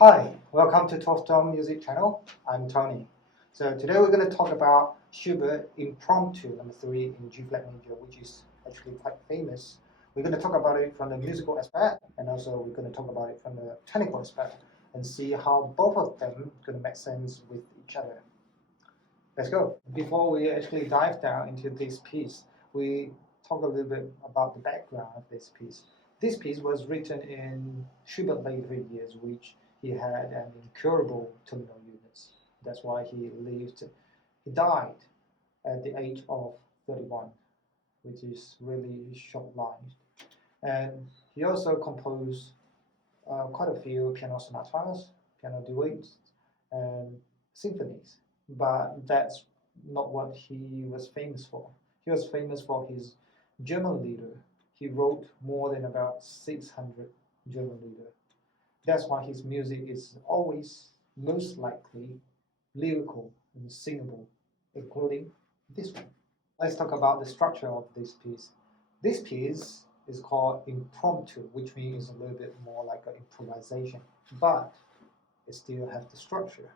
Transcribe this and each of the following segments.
Hi, welcome to Twelfth Tone Music Channel. I'm Tony. So today we're going to talk about Schubert Impromptu No.3 in G flat major, which is actually quite famous. We're going to talk about it from the musical aspect, and also we're going to talk about it from the technical aspect, and see how both of them are going to make sense with each other. Let's go. Before we actually dive down into this piece, we talk a little bit about the background of this piece. This piece was written in Schubert's later years, which he had an incurable terminal illness. That's why he died at the age of 31, which is really short-lived. And he also composed quite a few piano sonatas, piano duets, and symphonies. But that's not what he was famous for. He was famous for his German lieder. He wrote more than about 600 German lieder. That's why his music is always most likely lyrical and singable, including this one. Let's talk about the structure of this piece. This piece is called impromptu, which means a little bit more like an improvisation, but it still has the structure.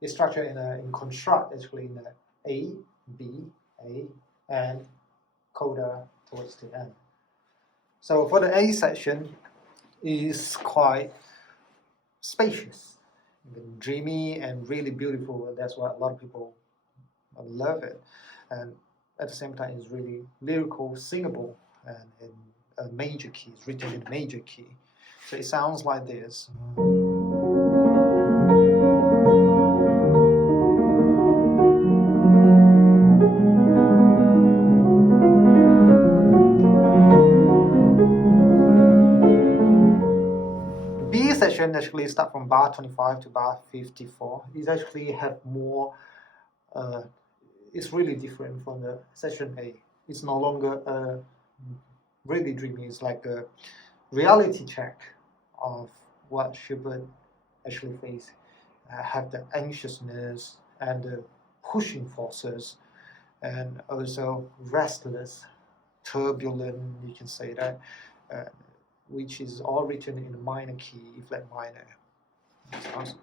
It's structured in construct, actually in A, B, A, and coda towards the end. So for the A section, is quite spacious, dreamy, and really beautiful. That's why a lot of people love it. And at the same time, it's really lyrical, singable, and in a major key. It's written in a major key. So it sounds like this. B section actually start from bar 25 to bar 54. It actually have more, it's really different from the section A. It's no longer really dreamy. It's like a reality check of what Schubert actually faced. Have the anxiousness and the pushing forces, and also restless, turbulent, you can say that, which is all written in a minor key, E flat minor. That's awesome.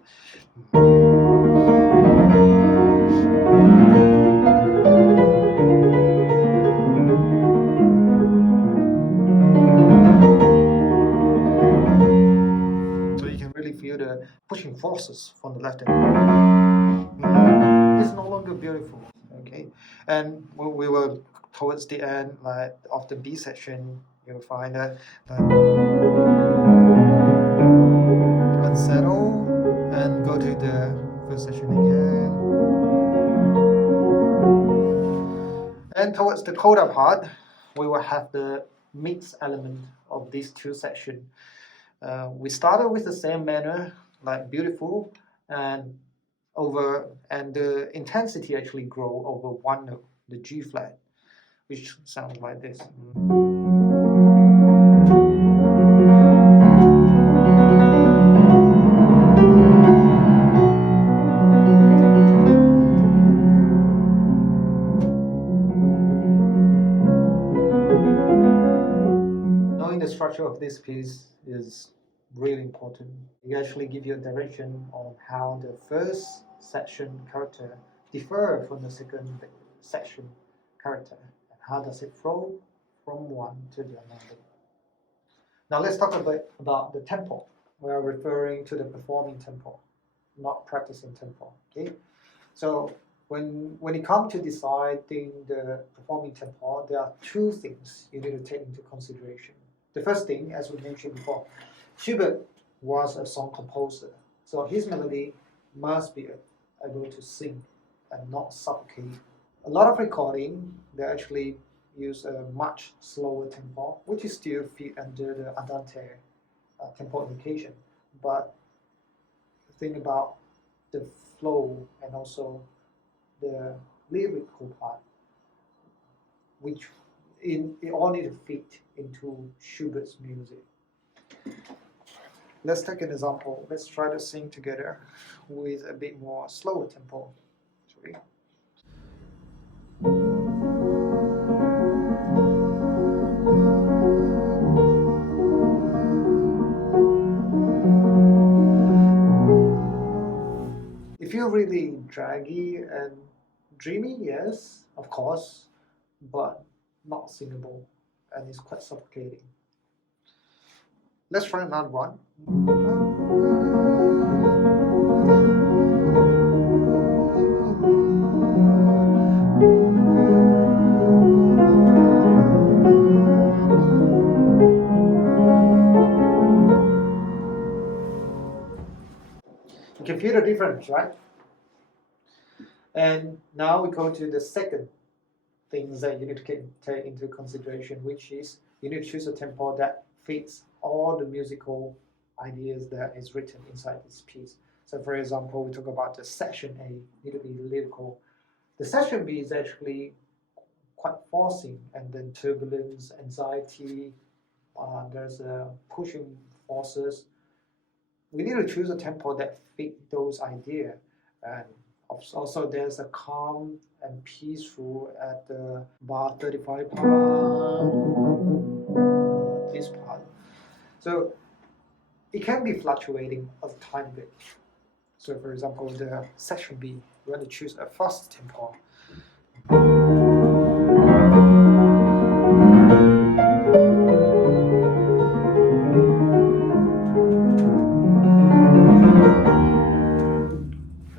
So you can really feel the pushing forces from the left hand. It's no longer beautiful, okay? And when we were towards the end, like of the B section, you'll find that unsettle and go to the first section again. And towards the coda part, we will have the mix element of these two sections. We started with the same manner, like beautiful, and the intensity actually grow over one note, the G flat, which sounds like this. Knowing the structure of this piece is really important. It actually gives you a direction on how the first section character differ from the second section character, and how does it flow from one to the another. Now let's talk a bit about the tempo. We are referring to the performing tempo, not practicing tempo. Okay, so when it comes to deciding the performing tempo, there are two things you need to take into consideration. The first thing, as we mentioned before, Schubert was a song composer, so his melody must be able to sing and not suffocate. A lot of recording, they actually use a much slower tempo, which is still fit under the andante tempo indication. But think about the flow and also the lyrical part, which it all need to fit into Schubert's music. Let's take an example. Let's try to sing together with a bit more slower tempo. Sorry. really draggy and dreamy, yes, of course, but not singable, and it's quite suffocating. Let's try another one. You can feel the difference, right? And now we go to the second things that you need to take into consideration, which is you need to choose a tempo that fits all the musical ideas that is written inside this piece. So for example, we talk about the section A, need to be lyrical. The section B is actually quite forcing, and then turbulence, anxiety, there's pushing forces. We need to choose a tempo that fit those ideas. And also there's a calm and peaceful at the bar 35 part, this part. So it can be fluctuating a tiny bit. So for example, the section B, we want to choose a fast tempo.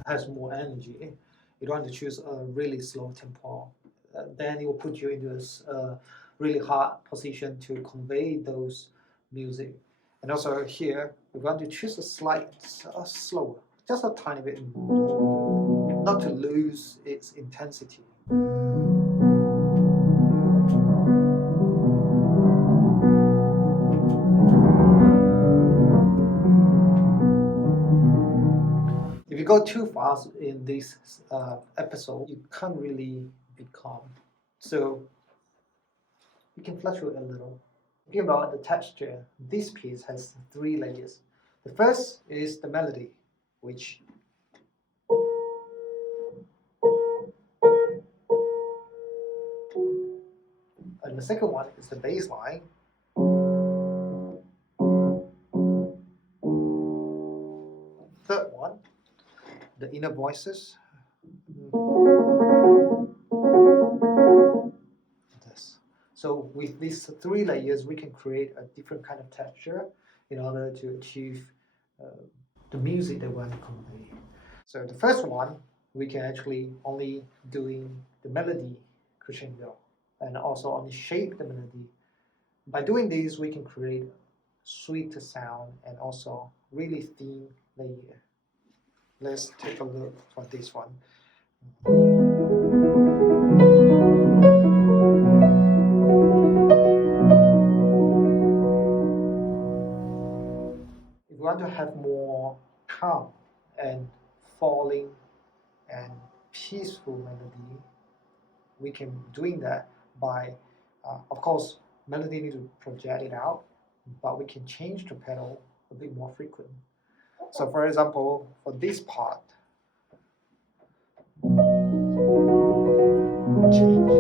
Has more energy. You don't want to choose a really slow tempo. Then it will put you into a really hard position to convey those music. And also here, we want to choose a slight slower, just a tiny bit, not to lose its intensity. If you go too fast in this episode, you can't really be calm. So you can fluctuate a little. Thinking about the texture, this piece has 3 layers. The first is the melody, which and the second one is the bass line. Third one, the inner voices. This. So with these 3 layers, we can create a different kind of texture in order to achieve the music that we want to convey. So the first one, we can actually only doing the melody crescendo and also only shape the melody. By doing this, we can create sweeter sound and also really thin layer. Let's take a look for this one. If we want to have more calm and falling and peaceful melody, we can doing that by, of course, melody need to project it out, but we can change the pedal a bit more frequent. So for example, for this part, change.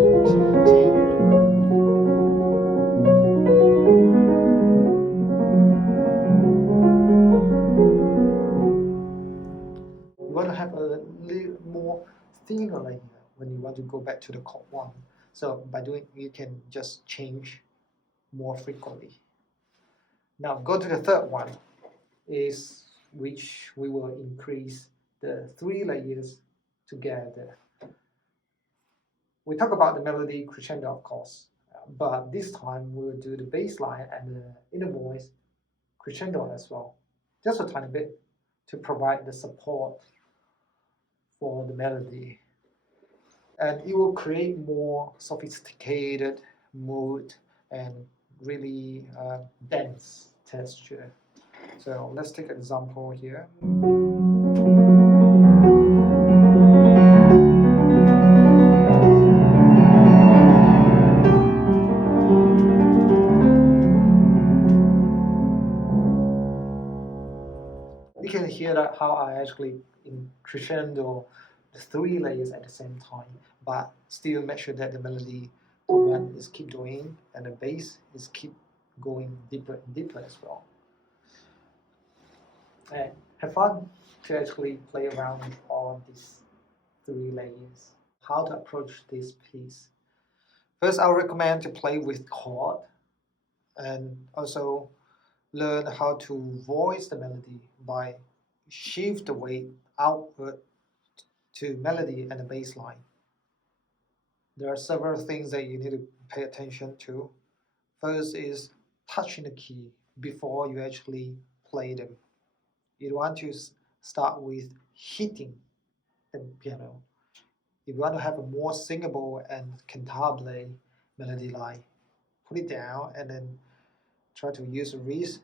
You want to have a little more thinner layer when you want to go back to the chord 1. So by doing, you can just change more frequently. Now go to the third one, is which we will increase the 3 layers together. We talk about the melody crescendo, of course, but this time we will do the bass line and the inner voice crescendo as well, just a tiny bit to provide the support for the melody. And it will create more sophisticated mood and really dense texture. So let's take an example here. You can hear that how I actually crescendo the 3 layers at the same time, but still make sure that the melody, the one is keep doing, and the bass is keep going deeper and deeper as well. And have fun. to actually play around with all these 3 layers. How to approach this piece? First, I recommend to play with chord and also learn how to voice the melody by shift the weight outward to melody and the bass line. There are several things that you need to pay attention to. First is touching the key before you actually play them. You want to start with hitting the piano. If you want to have a more singable and cantabile melody line, put it down and then try to use a wrist,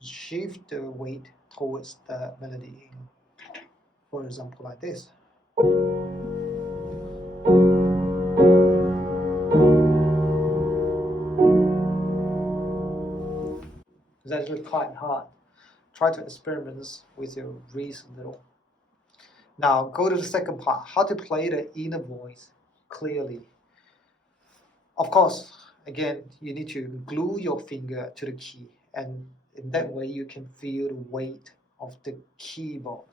shift the weight towards the melody. For example, like this. It's actually quite hard. Try to experiment with your wrist a little. Now go to the second part, how to play the inner voice clearly. Of course, again, you need to glue your finger to the key, and in that way you can feel the weight of the keyboard,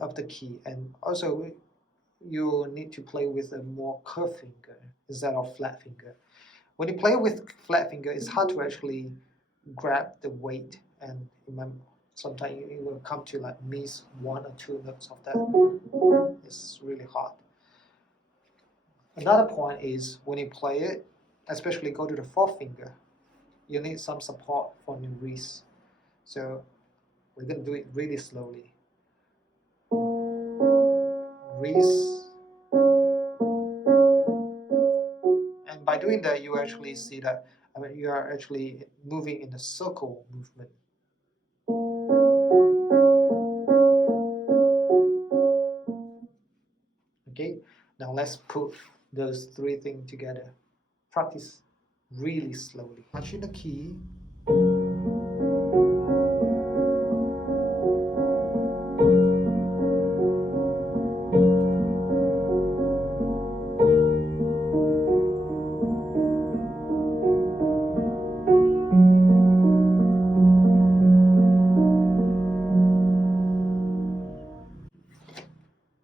of the key, and also you need to play with a more curved finger instead of flat finger. When you play with flat finger, it's hard to actually grab the weight, and remember, sometimes it will come to like miss 1 or 2 notes of that. It's really hard. Another point is when you play it, especially go to the 4th finger, you need some support from your wrist. So we're going to do it really slowly. Wrist. And by doing that, you actually see that you are actually moving in a circle movement. Okay, now let's put those 3 things together. Practice really slowly. Touching the key.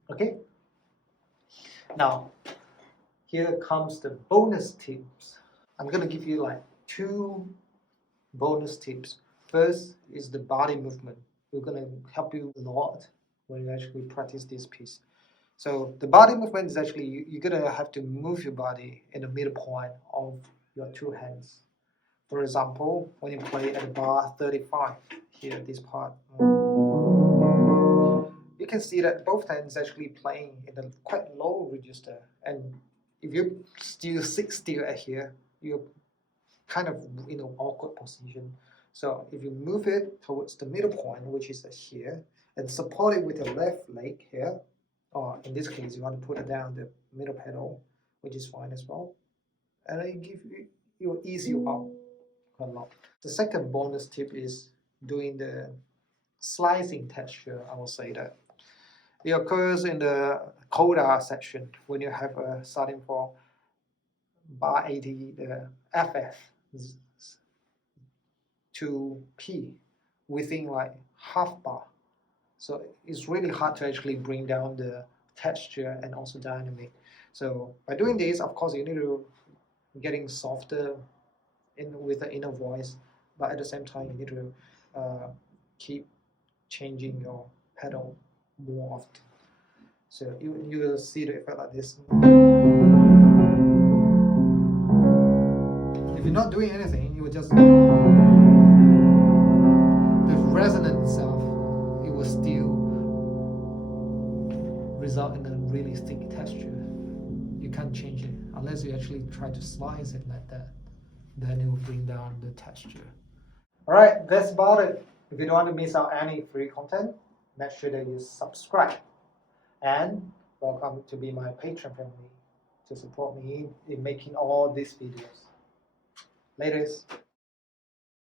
Okay, now here comes the bonus tips. I'm going to give you like 2 bonus tips. First is the body movement. We're going to help you a lot when you actually practice this piece. So the body movement is actually, you're going to have to move your body in the middle point of your 2 hands. For example, when you play at the bar 35, here this part, you can see that both hands actually playing in a quite low register, and if you still sit still at here, you're kind of in an awkward position. So if you move it towards the middle point, which is here, and support it with your left leg here, or in this case you want to put it down the middle pedal, which is fine as well, and it gives you ease you up quite a lot. The second bonus tip is doing the slicing texture. I will say that it occurs in the coda section when you have a starting for bar 80, the FF to P within like half bar. So it's really hard to actually bring down the texture and also dynamic. So by doing this, of course, you need to getting softer with the inner voice, but at the same time, you need to keep changing your pedal more often. So you will see the effect like this. If you're not doing anything, you will just the resonance itself, it will still result in a really thick texture. You can't change it unless you actually try to slice it like that. Then it will bring down the texture. Alright, that's about it. If you don't want to miss out any free content, make sure that you subscribe. And welcome to be my Patreon family to support me in making all these videos. Laters.